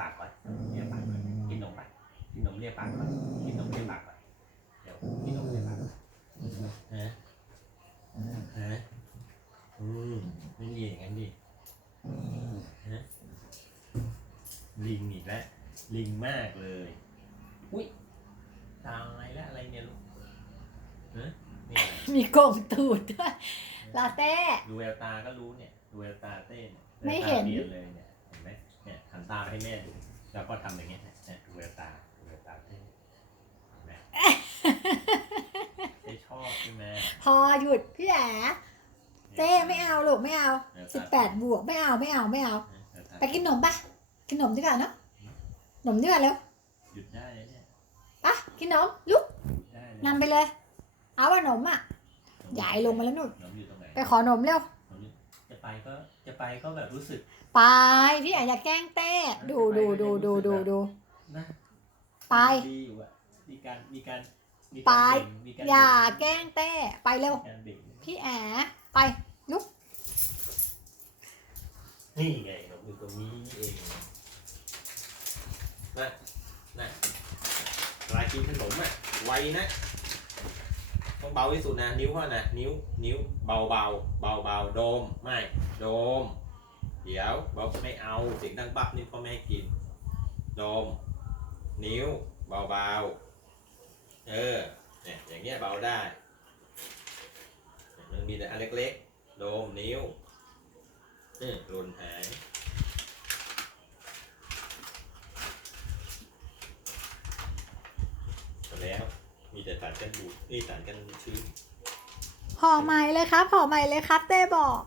ปากก่อนเลียปากก่อนกินนมไปกินนมเลียปากก่อนกินนมเลียปากก่อนเดี๋ยวกินนมเลียปากก่อนฮะฮะอืมไม่เลีอย่างนั้นดิฮะลิงอีกแล้วลิงมากเลยอุ้ยตายแล้วอะไรเนี่ยลูกฮะนี่อะไรมีกงตูดด้วยลาเต้ ดูแววตาก็รู้เนี่ย ดูแววตาเต้เนี่ยไม่เห็น แววตาปลี่ยนเลยเนี่ยาไปให้แม่ดูแล้วก็ทำอย่างเงี้ยเนี่ยดูแววตาดูแววตาเต้เห็นไหมเต้ชอบใช่ไหมพอหยุดพี่แอ๋เต้ไม่เอาลูกไม่เอาสิบแปดบวกไม่เอาไม่เอาไม่เอาไปกินขนมปะกินขนมดีกว่าเนาะขนมดีกว่าเร็วหยุดได้เนี่ยปะกินขนมลุกนำไปเลย เอาว่าขนมอะใหญ่ลงมาแล้วนู่นหนมอยู่ตรงไปขอขนมเร็ว ไปก็จะไปก็แบบรู้สึก ไปพี่แอ๋อย่าแกล้งเต้ดูดูดูดูดูดูนะไปดีอยู่อะมีการมีการมีไปการเบ่งมีการอย่าเบ่งแกล้งเต้ไปเร็วมีการเบ่งพี่แอ๋ไปลุกนี่ไงหนมอยู่ตรงนี้เองนะนะเวลากินขนมอะไวนะ ต้องเบาที่สุดนะ นิ้วเขานะนิ้วนิ้วเบาเบาเบาเบาโดมไม่โดม เดี๋ยวเบาไม่เอาเสียงดังบับนี่พ่อไม่กินโดม นิ้วเบาเบาเออเนี่ยอย่างเงี้ยเบาได้มันมีแต่อันเล็กๆโดมนิ้วเออหล่นหายหมดแล้ว มีแต่สารกันบูดนี่สารกันชื้นห่อใหม่เลยครับห่อใหม่เลยครับเต้บอก